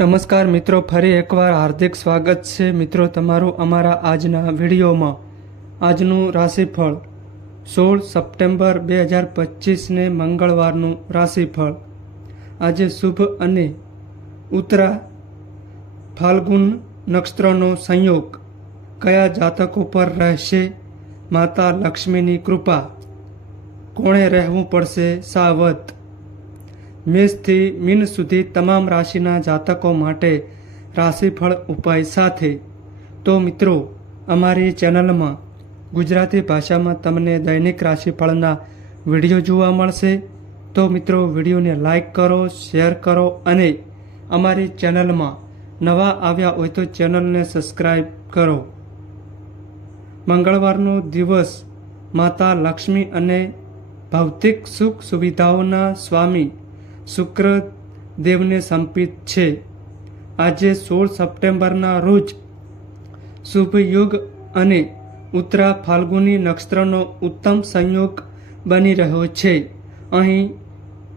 નમસ્કાર મિત્રો, ફરી એકવાર હાર્દિક સ્વાગત છે મિત્રો તમારું અમારા આજના વિડીયોમાં. આજનું રાશિફળ સોળ સપ્ટેમ્બર બે હજાર પચીસને મંગળવારનું રાશિફળ. આજે શુભ અને ઉત્તરા ફાલ્ગુન નક્ષત્રનો સંયોગ. કયા જાતકો પર રહેશે? માતા લક્ષ્મીની કૃપા. કોણે રહેવું પડશે? સાવધ. મેષથી મીન સુધી તમામ રાશિના જાતકો માટે રાશિફળ ઉપાય સાથે. તો મિત્રો, અમારી ચેનલમાં ગુજરાતી ભાષામાં તમને દૈનિક રાશિફળના વીડિયો જોવા મળશે. તો મિત્રો, વિડીયોને લાઈક કરો, શેર કરો અને અમારી ચેનલમાં નવા આવ્યા હોય તો ચેનલને સબસ્ક્રાઈબ કરો. મંગળવારનો દિવસ માતા લક્ષ્મી અને ભૌતિક સુખ સુવિધાઓના સ્વામી શુક્ર દેવને સમર્પિત છે. આજે સોળ સપ્ટેમ્બરના રોજ શુભ યુગ અને ઉત્તરા ફાલ્ગુની નક્ષત્રનો ઉત્તમ સંયોગ બની રહ્યો છે. અહીં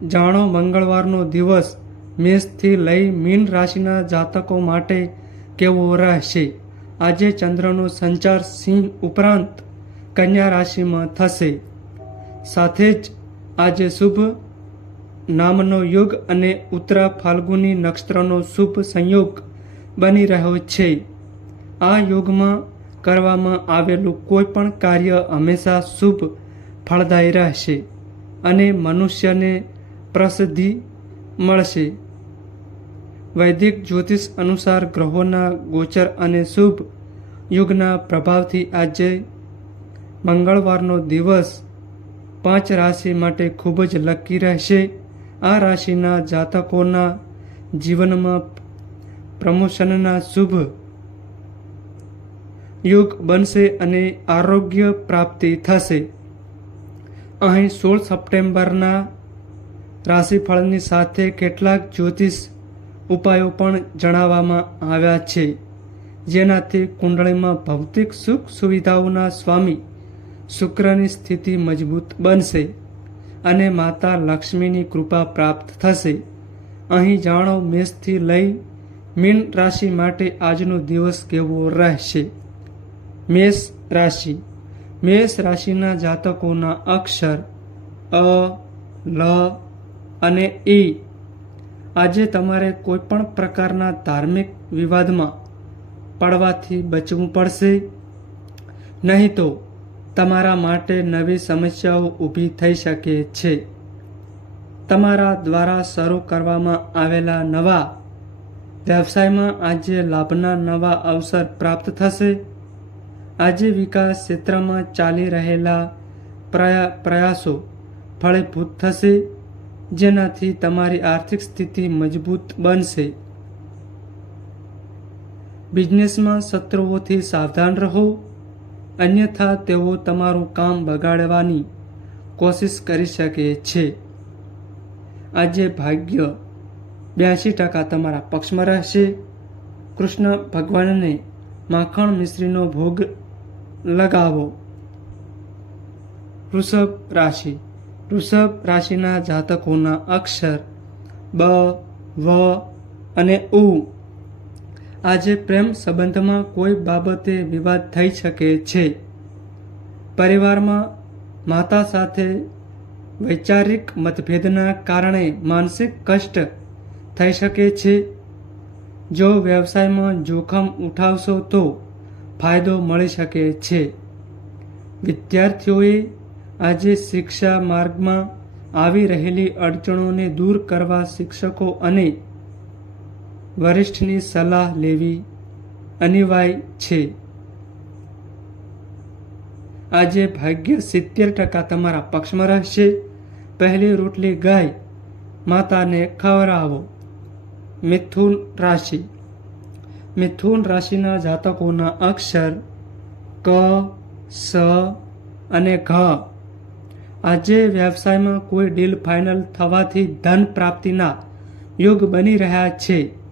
જાણો મંગળવારનો દિવસ મેષથી લઈ મીન રાશિના જાતકો માટે કેવો રહેશે? આજે ચંદ્રનો સંચાર સિંહ ઉપરાંત કન્યા રાશિમાં થશે. સાથે જ આજે શુભ નામનો યુગ અને ઉત્તરા ફાલ્ગુની નક્ષત્રનો શુભ સંયોગ બની રહ્યો છે. આ યુગમાં કરવામાં આવેલું કોઈ પણ કાર્ય હંમેશા શુભ ફળદાયી રહેશે અને મનુષ્યને પ્રસિદ્ધિ મળશે. વૈદિક જ્યોતિષ અનુસાર ગ્રહોના ગોચર અને શુભ યુગના પ્રભાવથી આજે મંગળવારનો દિવસ પાંચ રાશિ માટે ખૂબ જ લકી રહેશે. આ રાશિના જાતકોના જીવનમાં પ્રમોશનના શુભ યોગ બનશે અને આરોગ્ય પ્રાપ્તિ થશે. અહીં સોળ સપ્ટેમ્બરના રાશિફળની સાથે કેટલાક જ્યોતિષ ઉપાયો પણ જણાવવામાં આવ્યા છે. જેનાથી કુંડળીમાં ભૌતિક સુખ સુવિધાઓના સ્વામી શુક્રની સ્થિતિ મજબૂત બનશે. અને માતા લક્ષ્મીની કૃપા પ્રાપ્ત થશે. અહીં જાણો, મેષથી લઈ મીન રાશિ માટે આજનો દિવસ કેવો રહેશે? મેષ રાશિ. મેષ રાશિના જાતકોના અક્ષર અ, લ અને ઈ આજે તમારે કોઈ પણ પ્રકારના ધાર્મિક વિવાદમાં પડવાથી બચવું પડશે. નહીં તો તમારા માટે નવી સમસ્યાઓ ઊભી થઈ શકે છે. તમારા દ્વારા શરૂ કરવામાં આવેલા નવા વ્યવસાયમાં આજે લાભના નવા અવસર પ્રાપ્ત થશે. આજે વિકાસ ક્ષેત્રમાં ચાલી રહેલા પ્રયા પ્રયાસો ફળીભૂત થશે, જેનાથી તમારી આર્થિક સ્થિતિ મજબૂત બનશે. બિઝનેસમાં શત્રુઓથી સાવધાન રહો. અન્યથા તેઓ તમારું કામ બગાડવાની કોશિશ કરી શકે છે. આજે ભાગ્ય બ્યાસી ટકા તમારા પક્ષમાં રહેશે. કૃષ્ણ ભગવાનને માખણ મિશ્રીનો ભોગ લગાવો. વૃષભ રાશિ. વૃષભ રાશિના જાતકોના અક્ષર બ, વ અને ઉ આજે પ્રેમ સંબંધમાં કોઈ બાબતે વિવાદ થઈ શકે છે. પરિવારમાં માતા સાથે વૈચારિક મતભેદના કારણે માનસિક કષ્ટ થઈ શકે છે. જો વ્યવસાયમાં જોખમ ઉઠાવશો તો ફાયદો મળી શકે છે. વિદ્યાર્થીઓએ આજે શિક્ષા માર્ગમાં આવી રહેલી અડચણોને દૂર કરવા શિક્ષકો અને વરિષ્ઠની સલાહ લેવી અનિવાર્ય છે. આજે ભાગ્ય સિત્તેર ટકા તમારા પક્ષમાં રહેશે. પહેલી રોટલી ગાય, માતાને ખવડાવો. મિથુન રાશિ. મિથુન રાશિના જાતકોના અક્ષર ક, સ અને ઘ. આજે વ્યવસાયમાં કોઈ ડીલ ફાઇનલ થવાથી ધન પ્રાપ્તિના યોગ બની રહ્યા છે.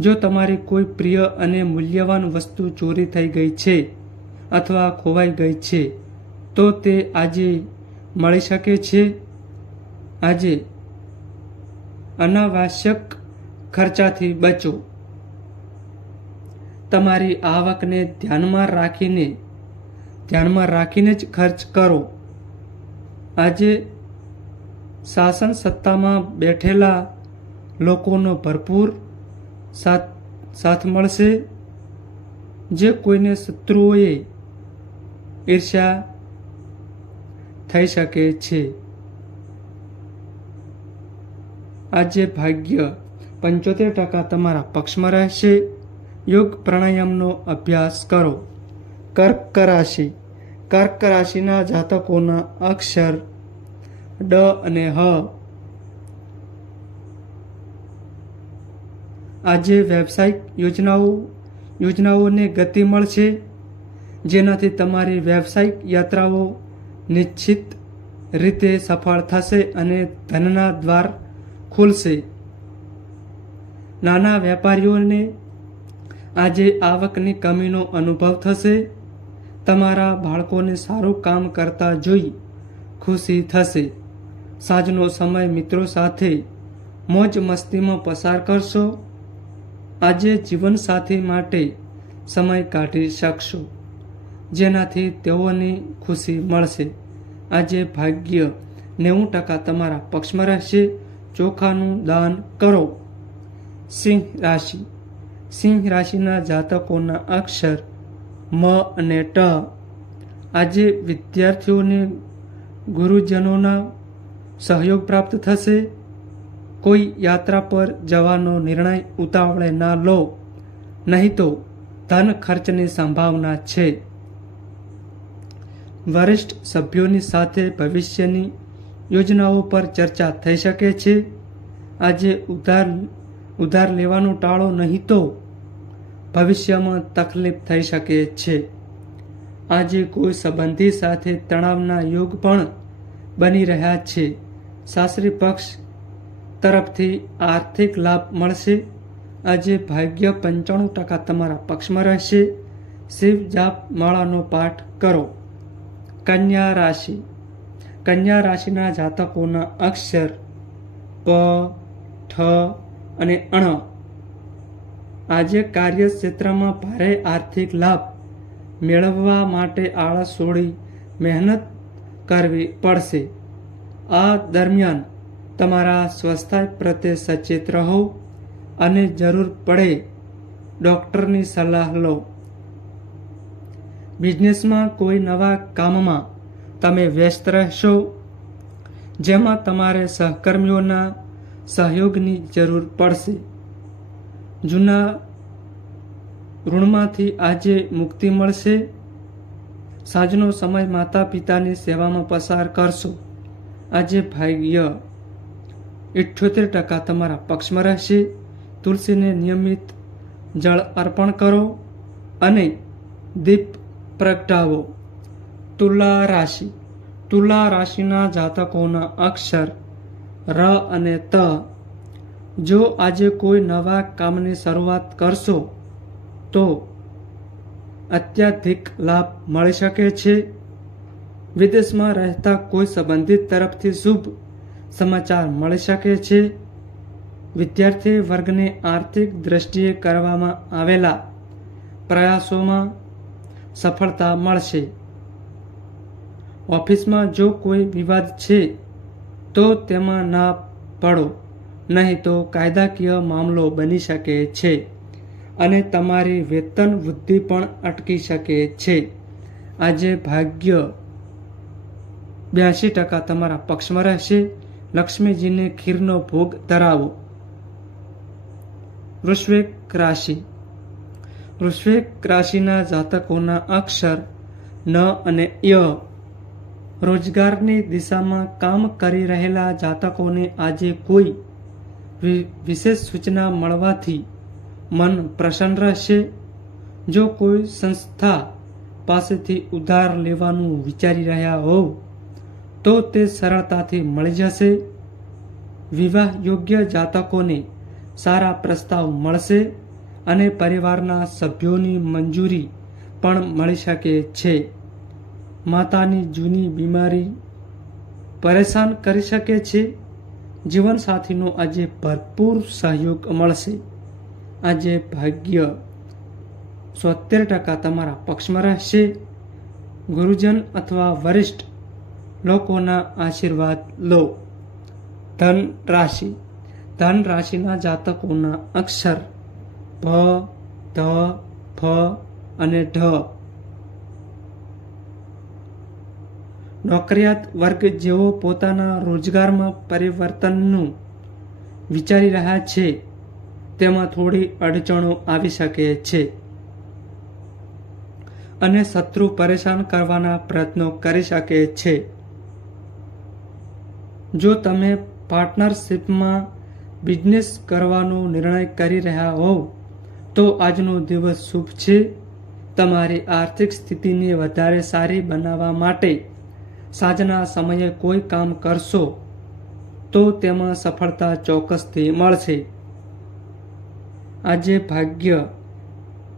જો તમારી કોઈ પ્રિય અને મૂલ્યવાન વસ્તુ ચોરી થઈ ગઈ છે અથવા ખોવાઈ ગઈ છે, તો તે આજે મળી શકે છે. આજે અનાવશ્યક ખર્ચાથી બચો. તમારી આવકને ધ્યાનમાં રાખીને ધ્યાનમાં રાખીને જ ખર્ચ કરો. આજે શાસન સત્તામાં બેઠેલા લોકોનો ભરપૂર સાથ સાથ મળશે? જે કોઈને શત્રુઓએ ઈર્ષ્યા થઈ શકે છે. આજે ભાગ્ય પંચોતેર ટકા તમારા પક્ષમાં રહેશે. યોગ પ્રાણાયામનો અભ્યાસ કરો. કર્ક રાશિ કર્ક રાશિના જાતકોના અક્ષર ડ અને હ આજે વ્યવસાયિક યોજનાઓ, યોજનાઓને ગતિ મળશે, જેનાથી તમારી વ્યવસાયિક યાત્રાઓ નિશ્ચિત રીતે સફળ થશે અને ધનના દ્વાર ખુલશે. નાના વેપારીઓને આજે આવકની કમીનો અનુભવ થશે. તમારા બાળકોને સારું કામ કરતા જોઈ ખુશી થશે. સાંજનો સમય મિત્રો સાથે મોજ મસ્તીમાં પસાર કરશો. આજે જીવનસાથી માટે સમય કાઢી શકશો. જેનાથી તેઓની ખુશી મળશે. આજે ભાગ્ય નેવું ટકા તમારા પક્ષમાં રહેશે. ચોખાનું દાન કરો. સિંહ રાશિ. સિંહ રાશિના જાતકોના અક્ષર મ અને ટ. આજે વિદ્યાર્થીઓને ગુરુજનોના સહયોગ પ્રાપ્ત થશે. કોઈ યાત્રા પર જવાનો નિર્ણય ઉતાવળે ના લો, નહીં તો ધન ખર્ચની સંભાવના છે. વરિષ્ઠ સભ્યોની સાથે ભવિષ્યની યોજનાઓ પર ચર્ચા થઈ શકે છે. આજે ઉધાર ઉધાર લેવાનું ટાળો નહીં તો ભવિષ્યમાં તકલીફ થઈ શકે છે. આજે કોઈ સંબંધી સાથે તણાવના યોગ પણ બની રહ્યા છે. સાસરી પક્ષ તરફથી આર્થિક લાભ મળશે. આજે ભાગ્ય પંચાણું ટકા તમારા પક્ષમાં રહેશે. શિવ જાપ માળાનો પાઠ કરો. કન્યા રાશિ. કન્યા રાશિના જાતકોના અક્ષર પ, ઠ અને અણ. આજે કાર્યક્ષેત્રમાં ભારે આર્થિક લાભ મેળવવા માટે આળસ છોડી મહેનત કરવી પડશે. આ દરમિયાન તમારા સ્વાસ્થ્ય પ્રત્યે સચેત રહો અને જરૂર પડે ડૉક્ટરની સલાહ લો. બિઝનેસમાં કોઈ નવા કામમાં તમે વ્યસ્ત રહેશો, જેમાં તમારે સહકર્મીઓના સહયોગની જરૂર પડશે. જૂના ઋણમાંથી આજે મુક્તિ મળશે. સાંજનો સમય માતા પિતાની સેવામાં પસાર કરશો. આજે ભાગ્ય ઇઠ્ઠોતેર ટકા તમારા પક્ષમાં રહેશે. તુલસીને નિયમિત જળ અર્પણ કરો અને દીપ પ્રગટાવો. તુલા રાશિ. તુલા રાશિના જાતકોના અક્ષર ર અને ત. જો આજે કોઈ નવા કામની શરૂઆત કરશો, તો અત્યાધિક લાભ મળી શકે છે. વિદેશમાં રહેતા કોઈ સંબંધિત તરફથી શુભ સમાચાર મળી શકે છે. વિદ્યાર્થી વર્ગને આર્થિક દ્રષ્ટિએ કરવામાં આવેલા પ્રયાસોમાં સફળતા મળશે. ઓફિસમાં જો કોઈ વિવાદ છે, તો તેમાં ના પડો, નહીં તો કાયદાકીય મામલો બની શકે છે અને તમારી વેતન વૃદ્ધિ પણ અટકી શકે છે. આજે ભાગ્ય બ્યાસી ટકા તમારા પક્ષમાં રહેશે. લક્ષ્મીજીને ખીરનો ભોગ ધરાવો. વૃશ્વેક રાશિ. વૃશ્વેક રાશિના જાતકોના અક્ષર ન અને ય. રોજગારની દિશામાં કામ કરી રહેલા જાતકોને આજે કોઈ વિશેષ સૂચના મળવાથી મન પ્રસન્ન રહેશે. જો કોઈ સંસ્થા પાસેથી ઉધાર લેવાનું વિચારી રહ્યા હોવ તો તે સરળતાથી મળી જશે. વિવાહ યોગ્ય જાતકોને સારા પ્રસ્તાવ મળશે અને પરિવારના સભ્યોની મંજૂરી પણ મળી શકે છે. માતાની જૂની બીમારી પરેશાન કરી શકે છે. જીવનસાથીનો આજે ભરપૂર સહયોગ મળશે. આજે ભાગ્ય સોતેર ટકા તમારા પક્ષમાં રહેશે. ગુરુજન અથવા વરિષ્ઠ લોકોના આશીર્વાદ લો. ધન રાશિ. ધન રાશિના જાતકોના અક્ષર ભ ધ, ફ અને ઢ. નોકરિયાત વર્ગ જેઓ પોતાના રોજગારમાં પરિવર્તનનું વિચારી રહ્યા છે, તેમાં થોડી અડચણો આવી શકે છે. અને શત્રુ પરેશાન કરવાના પ્રયત્નો કરી શકે છે. જો તમે પાર્ટનરશિપમાં બિઝનેસ કરવાનો નિર્ણય કરી રહ્યા હોવ, તો આજનો દિવસ શુભ છે. તમારી આર્થિક સ્થિતિને વધારે સારી બનાવવા માટે સાંજના સમયે કોઈ કામ કરશો, તો તેમાં સફળતા ચોક્કસથી મળશે. આજે ભાગ્ય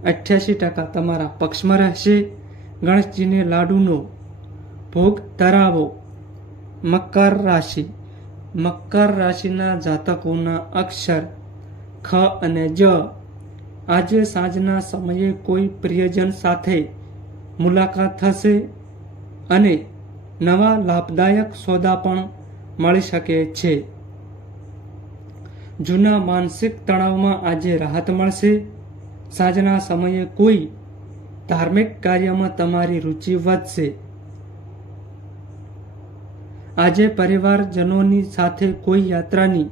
અઠ્યાસી ટકા તમારા પક્ષમાં રહેશે. ગણેશજીને લાડુનો ભોગ ધરાવો. મકર રાશિ. મકર રાશિના જાતકોના અક્ષર ખ અને જ. આજે સાંજના સમયે કોઈ પ્રિયજન સાથે મુલાકાત થશે અને નવા લાભદાયક સોદા પણ મળી શકે છે. જૂના માનસિક તણાવમાં આજે રાહત મળશે. સાંજના સમયે કોઈ ધાર્મિક કાર્યમાં તમારી રુચિ વધશે. આજે પરિવારજનોની સાથે કોઈ યાત્રાની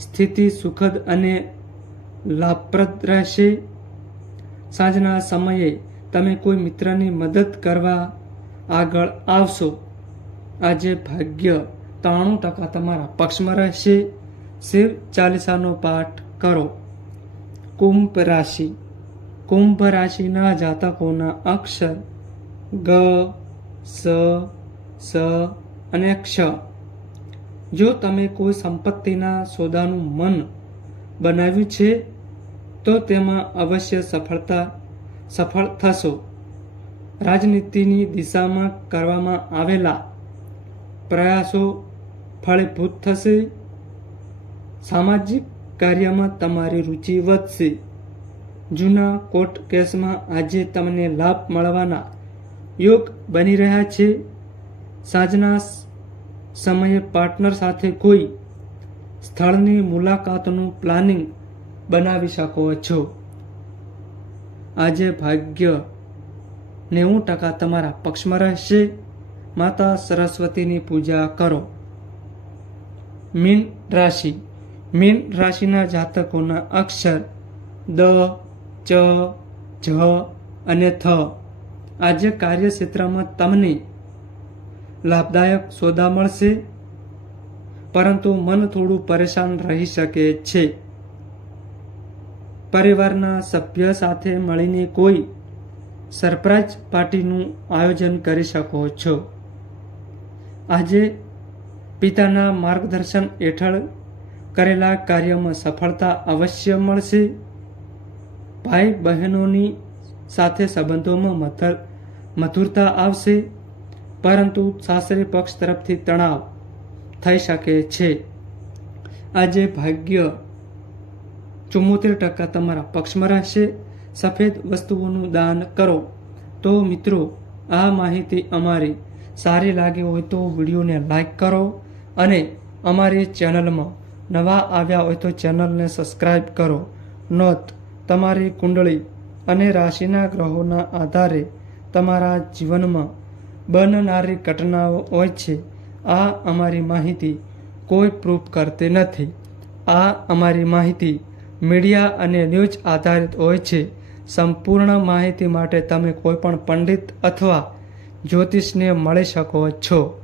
સ્થિતિ સુખદ અને લાભપ્રદ રહેશે? સાંજના સમયે તમે કોઈ મિત્રની મદદ કરવા આગળ આવશો? આજે ભાગ્ય ત્રાણું ટકા તમારા પક્ષમાં રહેશે. શિવ ચાલીસાનો પાઠ કરો. કુંભ રાશિ. કુંભ રાશિના જાતકોના અક્ષર ગ, સ સ અને ક્ષ. જો તમે કોઈ સંપત્તિના સોદાનું મન બનાવ્યું છે, તો તેમાં અવશ્ય સફળતા, સફળ થશો. રાજનીતિની દિશામાં કરવામાં આવેલા પ્રયાસો ફળીભૂત થશે. સામાજિક કાર્યમાં તમારી રુચિ વધશે. જૂના કોર્ટ કેસમાં આજે તમને લાભ મળવાના યોગ બની રહ્યા છે. સાંજના સમયે પાર્ટનર સાથે કોઈ સ્થળની મુલાકાતનું પ્લાનિંગ બનાવી શકો છો? આજે ભાગ્ય નેવું ટકા તમારા પક્ષમાં રહેશે. માતા સરસ્વતીની પૂજા કરો. મીન રાશિ. મીન રાશિના જાતકોના અક્ષર દ, ચ, જ અને થ. આજે કાર્યક્ષેત્રમાં તમને લાભદાયક સોદા મળશે. પરંતુ મન થોડું પરેશાન રહી શકે છે. પરિવારના સભ્ય સાથે મળીને કોઈ સરપ્રાઈઝ પાર્ટીનું આયોજન કરી શકો છો. આજે પિતાના માર્ગદર્શન હેઠળ કરેલા કાર્યમાં સફળતા અવશ્ય મળશે. ભાઈ બહેનોની સાથે સંબંધોમાં મધર, મધુરતા આવશે. પરંતુ સાસરી પક્ષ તરફથી તણાવ થઈ શકે છે. આજે ભાગ્ય ચુમ્મોતેર ટકા તમારા પક્ષમાં રહેશે. સફેદ વસ્તુઓનું દાન કરો. તો મિત્રો, આ માહિતી અમારી સારી લાગી હોય તો વિડીયોને લાઈક કરો અને અમારી ચેનલમાં નવા આવ્યા હોય તો ચેનલને સબસ્ક્રાઈબ કરો. નોંધ, તમારી કુંડળી અને રાશિના ગ્રહોના આધારે તમારા જીવનમાં બનનારી ઘટનાઓ હોય છે, આ અમારી માહિતી કોઈ પ્રૂફ કરતી નથી. આ અમારી માહિતી મીડિયા અને ન્યૂઝ આધારિત હોય છે. સંપૂર્ણ માહિતી માટે તમે કોઈપણ પંડિત અથવા જ્યોતિષને મળી શકો છો.